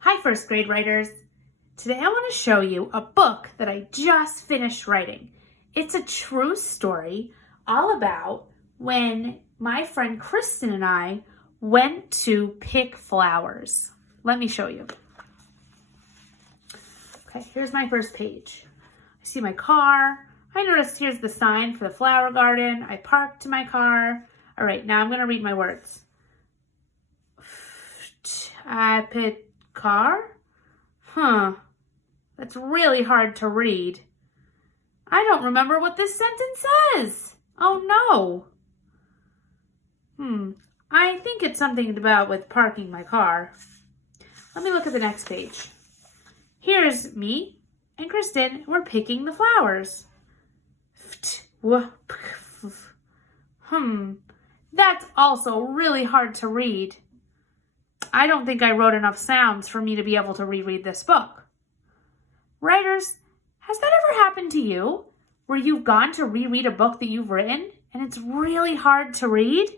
Hi, first grade writers. Today I want to show you a book that I just finished writing. It's a true story all about when my friend Kristen and I went to pick flowers. Let me show you. Okay, here's my first page. I see my car. I noticed here's the sign for the flower garden. I parked my car. All right, now I'm going to read my words. I picked car? That's really hard to read. I don't remember what this sentence says. Oh no. I think it's something about with parking my car. Let me look at the next page. Here's me and Kristen. We're picking the flowers. That's also really hard to read. I don't think I wrote enough sounds for me to be able to reread this book. Writers, has that ever happened to you? Where you've gone to reread a book that you've written and it's really hard to read?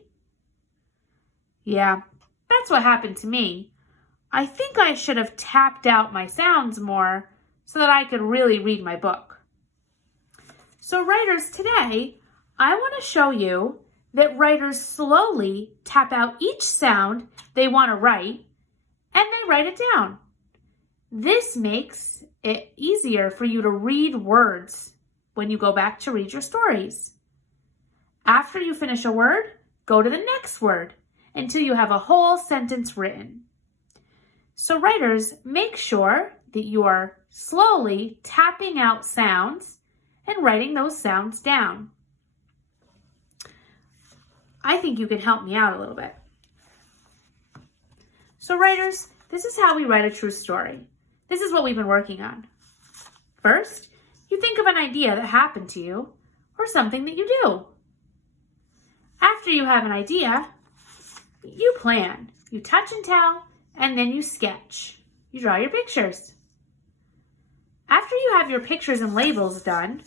Yeah, that's what happened to me. I think I should have tapped out my sounds more so that I could really read my book. So writers, today I want to show you that writers slowly tap out each sound they want to write and they write it down. This makes it easier for you to read words when you go back to read your stories. After you finish a word, go to the next word until you have a whole sentence written. So writers, make sure that you are slowly tapping out sounds and writing those sounds down. I think you can help me out a little bit. So writers, this is how we write a true story. This is what we've been working on. First, you think of an idea that happened to you or something that you do. After you have an idea, you plan. You touch and tell, and then you sketch. You draw your pictures. After you have your pictures and labels done,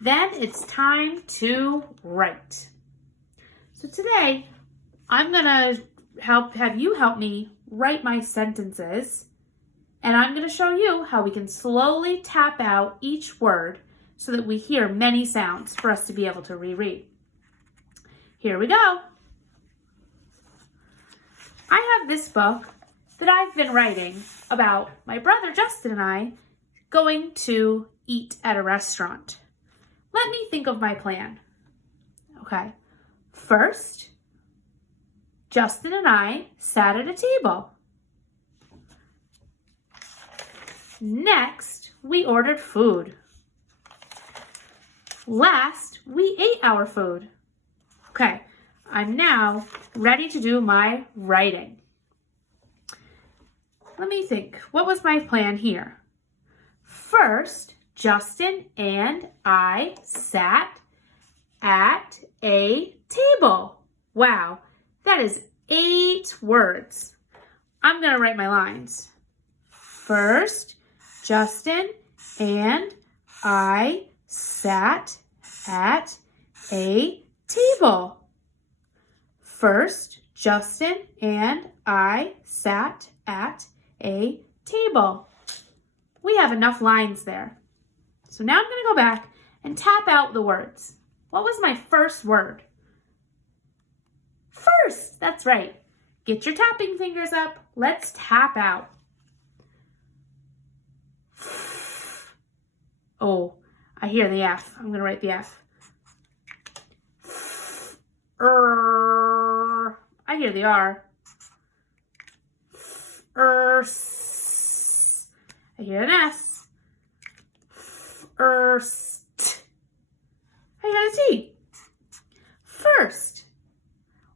then it's time to write. So today, I'm going to have you help me write my sentences, and I'm going to show you how we can slowly tap out each word so that we hear many sounds for us to be able to reread. Here we go. I have this book that I've been writing about my brother Justin and I going to eat at a restaurant. Let me think of my plan. Okay. First, Justin and I sat at a table. Next, we ordered food. Last, we ate our food. Okay, I'm now ready to do my writing. Let me think. What was my plan here? First, Justin and I sat at a table. Wow, that is 8 words. I'm going to write my lines. First, Justin and I sat at a table. First, Justin and I sat at a table. We have enough lines there. So now I'm going to go back and tap out the words. What was my first word? First, that's right. Get your tapping fingers up. Let's tap out. Oh, I hear the F. I'm going to write the F. I hear the R. I hear an S. I hear a T. First.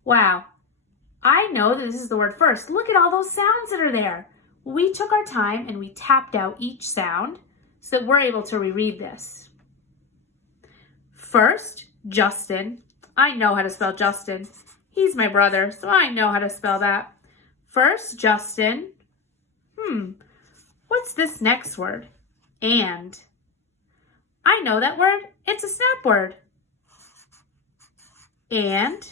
Wow. I know that this is the word first. Look at all those sounds that are there. We took our time and we tapped out each sound so that we're able to reread this. First, Justin. I know how to spell Justin. He's my brother, so I know how to spell that. First, Justin. What's this next word? And. I know that word. It's a snap word. And.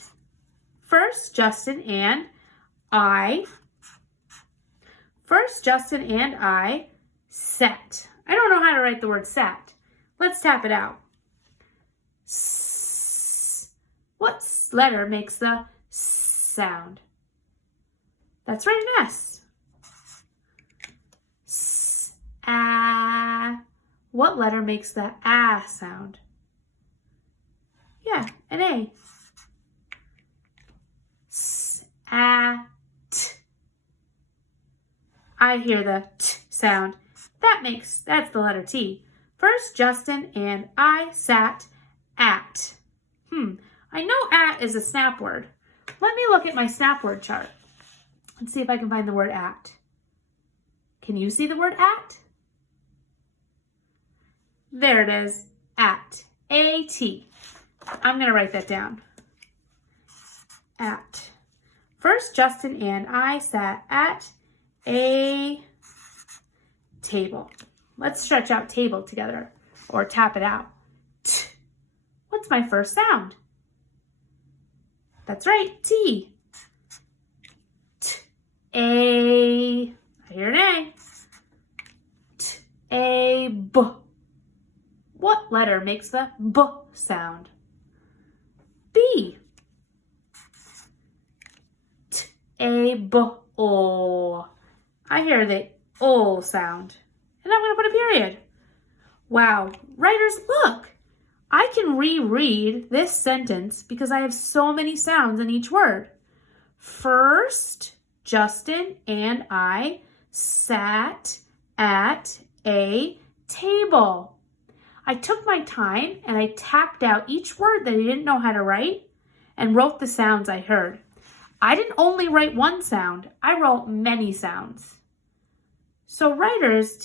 First, Justin and I. First, First, Justin and I sat. I don't know how to write the word sat. Let's tap it out. S. What letter makes the S sound? That's right, an S. S, A. What letter makes the A sound? Yeah, an A. S, A, T. I hear the T sound. That's the letter T. First, Justin and I sat at. I know at is a snap word. Let me look at my snap word chart. Let's see if I can find the word at. Can you see the word at? There it is, at. A-T. I'm going to write that down. At. First, Justin and I sat at a table. Let's stretch out table together or tap it out. T. What's my first sound? That's right, T. T. A. I hear an A. T. A. B. What letter makes the B sound? B. T. A. B. O. I hear the O sound. And I'm going to put a period. Wow. Writers, look. I can reread this sentence because I have so many sounds in each word. First, Justin and I sat at a table. I took my time and I tapped out each word that I didn't know how to write and wrote the sounds I heard. I didn't only write one sound. I wrote many sounds. So writers,